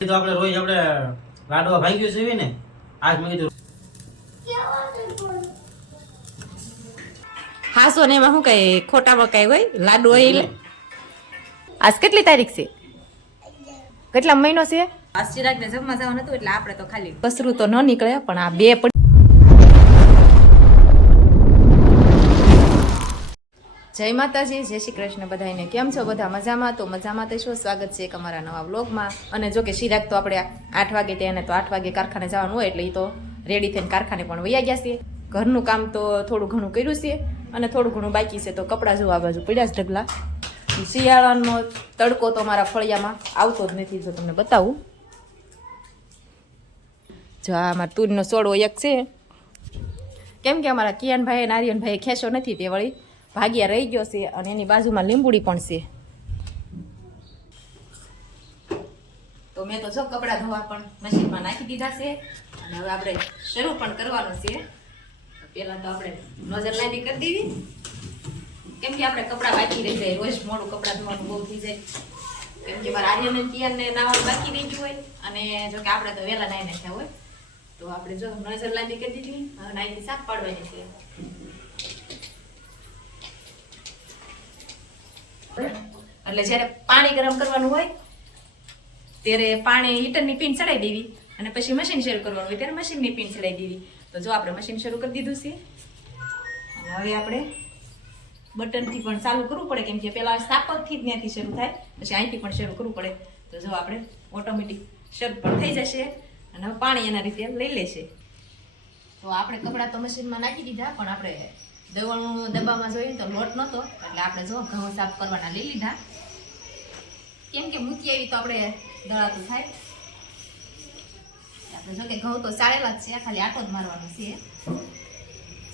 તો આપણે રોજ આપણે લાડવા ભાંગ્યું છે ને આજ મેં કીધું હાસો ને એમાં શું કઈ ખોટામાં કઈ હોય લાડુ હોય. આજ કેટલી તારીખ છે? કેટલા મહિનો છે? આ ચિરાગ ને જમવા જવાનું હતું એટલે આપણે તો ખાલી કસરું તો ન નીકળે પણ આ બે જય માતાજી, જય શ્રી કૃષ્ણ બધાને. કેમ છો બધા? મજામાં? તો મજામાં તો શું, સ્વાગત છે એક અમારા નવા વ્લોગમાં. અને જો કે ચિરાગ તો આપણે 8 વાગે તેને તો 8 વાગે કારખાને જવાનું હોય એટલે એ તો રેડી થઈને કારખાને પણ વયા ગયા છે. ઘરનું કામ તો થોડું ઘણું કર્યું છે અને થોડું ઘણું બાકી છે. તો કપડાં જો આ બાજુ પડ્યા છે ઢગલા. શિયાળાનો તડકો તો અમારા ફળિયામાં આવતો જ નથી. જો તમને બતાવું, જો આ અમારા તુરનો છોડવો એક છે, કેમ કે અમારા કિયાનભાઈ અને આર્યનભાઈ ખેંચો નથી તે વળી ભાગ્યા રહી ગયો છે. અને એની બાજુમાં લીંબુડી પણ છે. તો મેં તો જો કપડાં ધોવા પણ મશીનમાં નાખી દીધા છે અને હવે આપણે શરૂ પણ કરવાનું છે. પહેલા તો આપણે નજર લાંબી કરી દેવી, કેમ કે આપણે કપડાં બાકી રહી જાય. રોજ મોડું કપડાં ધોવાનું બહુ થઈ જાય, કેમ કે મારા આર્યન અને કિયાનને નાવાનું બાકી રહી ગયું હોય. અને જો કે આપણે તો વહેલા નાઈ નાખ્યા હોય. તો આપણે જો નજર લાંબી કરી દીધી, હવે નાઈથી સાફ પાડવાની છે. એટલે જ્યારે પાણી ગરમ કરવાનું હોય ત્યારે પાણી હીટરની પિન ચડાવી દેવી અને પછી મશીન શરૂ કરવાનું હોય ત્યારે મશીનની પિન ચડાવી દેવી. તો જો આપણે મશીન શરૂ કરી દીધું છે અને હવે આપણે બટનથી પણ ચાલુ કરવું પડે, કેમ કે પેલા સાપરથી જ ત્યાંથી શરૂ થાય, પછી અહીંથી પણ શરૂ કરવું પડે. તો જો આપણે ઓટોમેટિક શરૂ પણ થઈ જશે અને હવે પાણી એના રીતે લઈ લેશે. તો આપણે કપડાં તો મશીનમાં નાખી દીધા, પણ આપણે દવાનું ડબ્બામાં જોઈએ તો લોટ નહોતો એટલે આપણે જો ઘઉં સાફ કરવાના લઈ લીધા, કેમ કે મૂકી આવી તો આપણે દળાતું થાય. આપણે જો કે ઘઉં તો ચાળેલા જ છે, ખાલી આટો જ મારવાનો છે.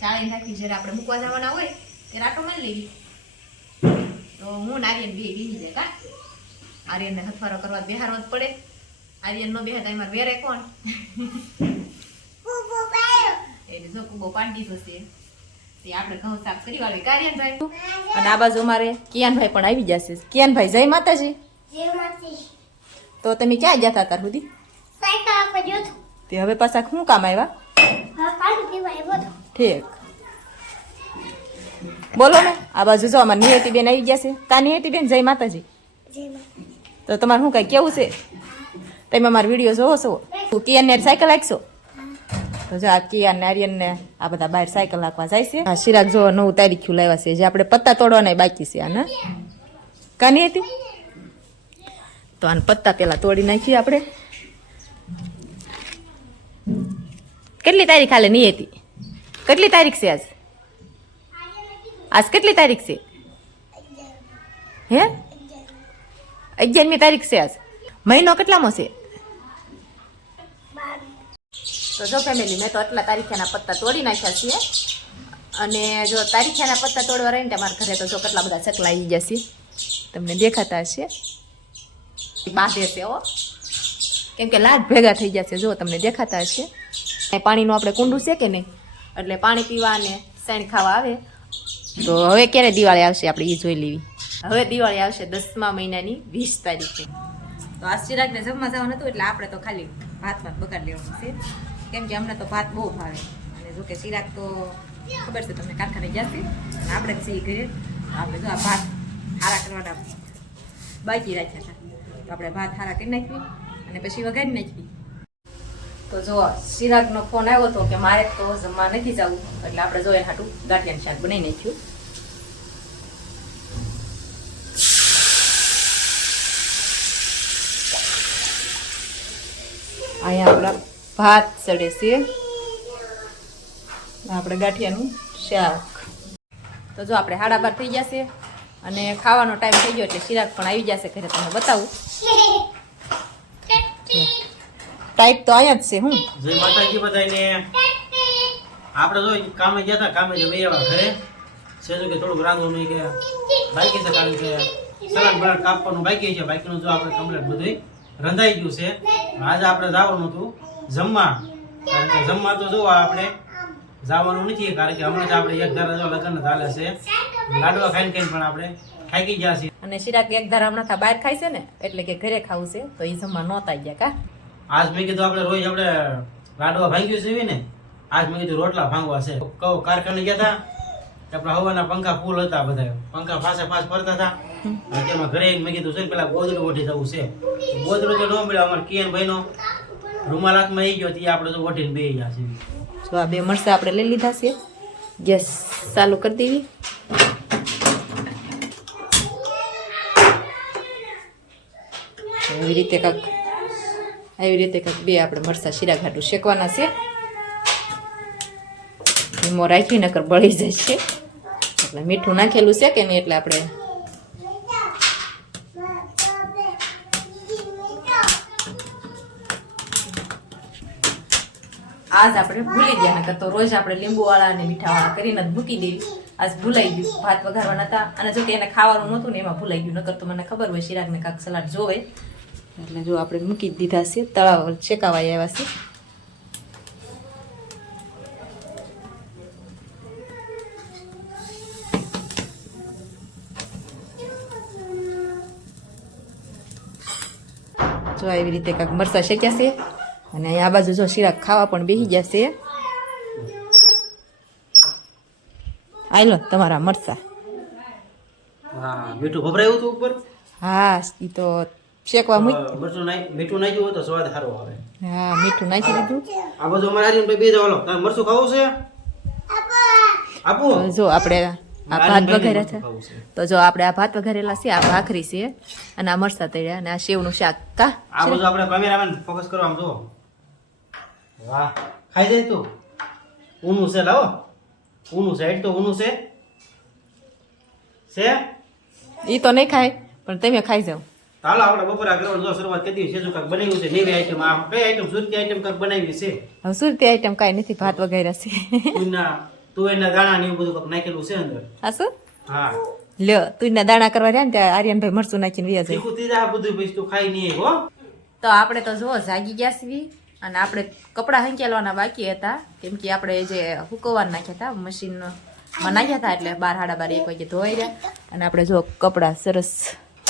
ચાળીને રાખી જ્યારે આપણે મૂકવા જવાના હોય ત્યારે આટો મારી લેવી. તો હું ને આર્યન બે બીજી જાય કા આર્યનને હથવારો કરવા બેહારવો જ પડે. આર્યન નો બેહાર એમાં વેરે કોણ એટલે જો કુબો પાડી દીધો છે. આપણે ઘઉં સાફ કરી વાળવી કારિયનભાઈ. અને આ બાજુ અમારે કિયાનભાઈ પણ આવી જશે. કિયાનભાઈ જય માતાજી. જય માતાજી. તો તમે ક્યાં ગયા હતા અત્યાર સુધી? સાયકલ આપવા ગયો તો. તે હવે પાછા શું કામ આવ્યા? હા, પાણી પીવા આવ્યો તો. ઠીક, બોલો ને. આ બાજુ જો અમારે નિયતિબેન આવી ગયા છે. કા નિયતિબેન જય માતાજી. જય માતાજી. તો તમારે શું કઈ કેવું છે? તમે અમારો વિડીયો જોવો છો? કિયાનને સાયકલ હાંકશો? તો જો આ કિયાન ને આર્યન ને આ બધા બહાર સાયકલ હાંકવા જાય છે. આ ચિરાગ જો 9 તારીખ લાવ્યા છે, જે આપણે પત્તા તોડવાના બાકી છે. આના કાની હતી તો આને પત્તા પેલા તોડી નાખીએ આપણે. કેટલી તારીખ હાલે નહીં હતી? કેટલી તારીખ છે આજ? આજ કેટલી તારીખ છે? હે 11મી તારીખ છે આજ. મહિનો કેટલામો છે? તો જો ફેમિલી, મેં તો આટલા તારીખેના પત્તા તોડી નાખ્યા છીએ. અને જો તારીખેના પત્તા તોડવા રહીને તમારા ઘરે તો જો કેટલા બધા ચકલા આવી જશે, તમને દેખાતા હશે. બાંધે છે હો, કેમ કે લાટ ભેગા થઈ જશે. જો તમને દેખાતા હશે. પાણીનું આપણે કુંડું છે કે નહીં, એટલે પાણી પીવા અને સાઈણ ખાવા આવે. તો હવે ક્યારે દિવાળી આવશે આપણે એ જોઈ લેવી. હવે દિવાળી આવશે 10મા મહિનાની 20 તારીખે. તો આ ચિરાગને જમવા જવાનું હતું એટલે આપણે તો ખાલી ભાતમાં જ બગાડ લેવાનું છે, કેમ કે અમને તો ભાત બહુ ભાવે. અને જો કે ચિરાગ તો ખબર છે તમને કારખાને ગયા છે, આપણે જ છીએ ઘરે. આપણે જો આ ભાત હારા કરવાના બાકી રાખ્યા હતા, તો આપણે ભાત હારા કરી નાખવી અને પછી વઘારી નાખવી. તો જો ચિરાગનો ફોન આવ્યો હતો કે મારે તો જમવા નથી જવું, એટલે આપણે જો એના હાટું ગાંઠિયાનું શાક બનાવી નાખ્યું. અહીંયા આપણા ભાત ચડે છે, આપણે ગાંઠિયાનું શાક. તો જો આપણે 12:30 થઈ જશે અને ખાવાનો ટાઈમ થઈ ગયો એટલે ચિરાગ પણ આવી જશે ઘરે. તમને બતાવું, ટાઈપ તો અહીંયા જ છે. હું જય માતાજી બધાને. આપણે જો કામે ગયા હતા, કામે જે વૈયા ઘરે છે જો કે થોડુંક રાંધવાનું કે બાકી છે, કારણ કે સલાડ બરાડ કાપવાનું બાકી છે. બાકીનું જો આપણે કમ્પ્લીટ બધું રંધાઈ ગયું છે. આજે આપણે જવાનું હતું જમવા, કારણ કે જમવા તો જો આપણે જવાનું નથી, કારણ કે હમણાં જ આપણે એક ધારા જો લગ્ન ચાલે છે. લાડવા ખાઈને પણ આપણે થાકી ગયા છીએ. અને શિરાક એક ધારા હમણાં બહાર ખાય છે ને એટલે કે ઘરે ખાવું છે તો એ જમવા નહોતા ગયા કા. આજ મેં કીધું આપણે રોજ આપણે લાડવા ભાંગ્યું છે ને, આજ મેં કીધું રોટલા ભાંગવા છે. કહું કારખાને ગયા હતા, આપણા હવાના પંખા ફૂલ હતા, બધા પંખા ફાસે ફાસ ફરતા હતા. અને તેમાં ઘરે મેં કીધું છે પેલા ગોદડું ઓઢી જવું છે. ગોદડું તો ન મળ્યું, અમારે કિયન ભાઈનો રૂમાલ હાથમાં આવી ગયો, તે આપણે તો ઓઢીને બેસી ગયા છે. જો આ 2 મરચાં આપણે લઈ લીધા છે. ગેસ ચાલુ કરી દેવી. આવી રીતે કાંક 2 આપણે મરચાં શીરા ઘાટું શેકવાના છે. ધીમો રાખી નકર બળી જશે. એટલે મીઠું નાખેલું છે કે નહીં એટલે આપણે આજ આપણે ભૂલી ગયા, નકર તો રોજ આપણે લીંબુવાળા અને મીઠાવાળા કરીને જ મૂકી દેવી. આજ ભૂલાઈ ગયું, ભાત વઘારવાના હતા અને જો કે એને ખાવાનું નહોતું ને એમાં ભૂલાઈ ગયું. નકર તો મને ખબર હોય શિરાકને કાંક સલાડ જોવે એટલે જો આપણે મૂકી દીધા છે. તળાવ શેકાવાઈ આવ્યા છે. જો એવી રીતે કાંક મરચાં શેક્યા છે અને અહીંયા આ બાજુ જો શિરાક ખાવા પણ બેસી ગયા છે. આયલો તમારા મરચાં. હા, મીઠું ભભરાયું હતું ઉપર. હા ઈ તો શેકવા મૂક. મીઠું નાખ્યું હોય તો સ્વાદ સારો આવે. હા મીઠું નાખી દીધું. આ બધું અમારે આર્યનભાઈ બે જવાલો. તારે મરચું ખાવું છે? આપો. તો જો આપણે આ ભાત વઘાર્યા છે. ખાવું છે. તો જો આપણે આ ભાત વઘારેલા છે, આ ભાખરી છે અને આ મરચાં તળ્યા અને આ સેવનું શાક. કા આ બધું આપણે કેમેરામેન ફોકસ કરો, આમ જો. વાહ, ખાઈ જાય તું. ઊનું છે, લાવો. ઊનું છે, તો ઊનું છે. ઈ તો નહીં ખાય પણ તમે ખાઈ જાઓ. હાલો આપણે બપોરા કરવાનું જો શરૂઆત કરી દીધી છે. જો કાંઈક બનાવ્યું છે નવી આઈટમ. આ કઈ આઈટમ? સુરતી આઈટમ કાંઈક બનાવી છે. હવે સુરતી આઈટમ કાંઈ નથી, ભાત વઘાર્યા છે. તુવેરના દાણા ને એવું બધું કાંઈક નાખેલું છે અંદર. હા શું હા, લ્યો તુંના દાણા કરવા રહ્યા ને ત્યાં આર્યનભાઈ મરચું નાખીને વ્યા જાય. તીખું તીજા બધું પછી તું ખાઈ નહીં હો. તો આપણે તો જો જાગી ગયા છીએ અને આપણે કપડાં હંકેલવાના બાકી હતા કેમ કે આપણે જે હુકવવા નાખ્યા હતા મશીનમાં નાખ્યા હતા એટલે 12 સાડા 12 1 વાગે ધોઈ રહ્યા અને આપણે જો કપડાં સરસ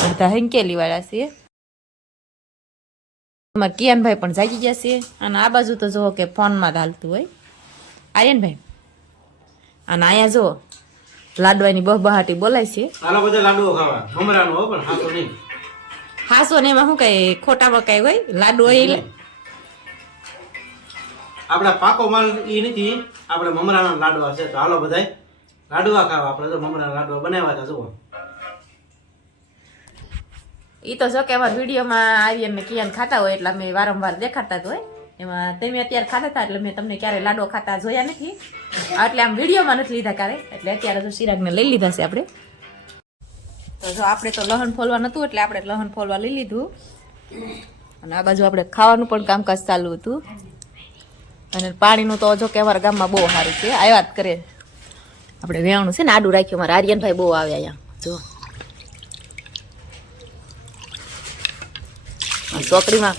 અડધા હંકેલી વાળા છીએ. અમારે કિયાનભાઈ પણ જાગી ગયા છે અને આ બાજુ તો જો કે ફોનમાં જ હાલતું હોય આર્યનભાઈ. અને અહીંયા જો લાડવાની બહબહાટી બોલાય છે. હાલો બધા લાડુઓ ખાવા. મમરાનો હો પણ હાસો નહીં. હાસો ને એમાં શું કઈ ખોટામાં કઈ હોય લાડુ હોય એટલે આપણા પાકો માલ ઈ નથી, આપણે મમરાના લાડવા છે. તો હાલો બધાય લાડવા ખાવા. આપણે તો મમરાના લાડવા બનાવ્યા હતા. જુઓ, ઈ તો જો કે અમારા વિડીયોમાં આર્યન ને કિયાન ખાતા હોય એટલે અમે વારંવાર દેખાડતા જ હોય. એમાં તમે અત્યારે ખાતા હતા એટલે મેં તમને ક્યારે લાડો ખાતા જોયા નથી, એટલે આમ વિડીયોમાં નથી લીધા ક્યારે. એટલે અત્યારે તો શિરાગને લઈ લીધા છે આપણે. તો જો આપણે તો લહણ ફોલવા નતું એટલે આપણે લહણ ફોલવા લઈ લીધું અને આ બાજુ આપણે ખાવાનું પણ કામકાજ ચાલુ હતું. અને પાણીનું તો જો કે અમારા ગામમાં બહુ સારું છે. આવ્યા જ કરે આપણે વેણું છે ને આડું રાખ્યું. મારા આર્યનભાઈ બહુ આવે અહીંયા જો ચોકડીમાં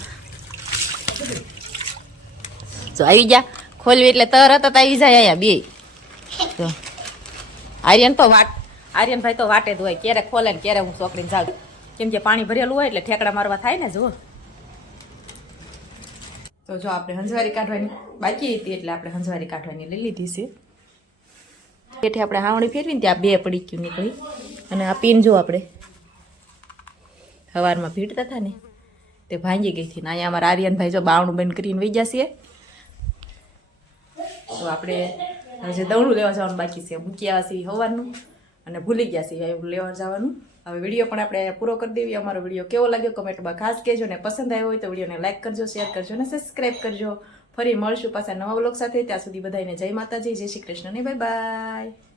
જો આવી જા ખોલવી એટલે તરત જ આવી જાય અહીંયા બે. તો આર્યનભાઈ તો વાટે જ હોય, ક્યારે ખોલે ને ક્યારે હું ચોકડીને જાઉં કેમ કે પાણી ભરેલું હોય એટલે ઠેકડા મારવા થાય ને. જુઓ તો જો આપણે હંજવારી કાઢવાની બાકી હતી એટલે આપણે હંજવારી કાઢવાની લઈ લીધી છે. એટલે આપણે હાવણી ફેરવીને ત્યાં 2 પડીક્યું નીકળી અને આ પીન જો આપણે સવારમાં ભીડતા હતા ને તે ભાંગી ગઈ હતી ને અહીંયા અમારા આર્યનભાઈ જો બાવણું બંધ કરીને વહી જશે. તો આપણે જે દવડું લેવા જવાનું બાકી છે મૂકી આવ્યા છીએ સવારનું અને ભૂલી ગયા છીએ એવું લેવા જવાનું. હવે વિડીયો પણ આપણે પૂરો કરી દેવી. અમારો વિડીયો કેવો લાગ્યો કમેન્ટમાં ખાસ કહેજો ને પસંદ આવ્યો હોય તો વિડીયોને લાઈક કરજો, શેર કરજો અને સબસ્ક્રાઈબ કરજો. ફરી મળશું પાછા નવા બ્લોગ સાથે. ત્યાં સુધી બધાને જય માતાજી, જય શ્રી કૃષ્ણ ને બાય બાય.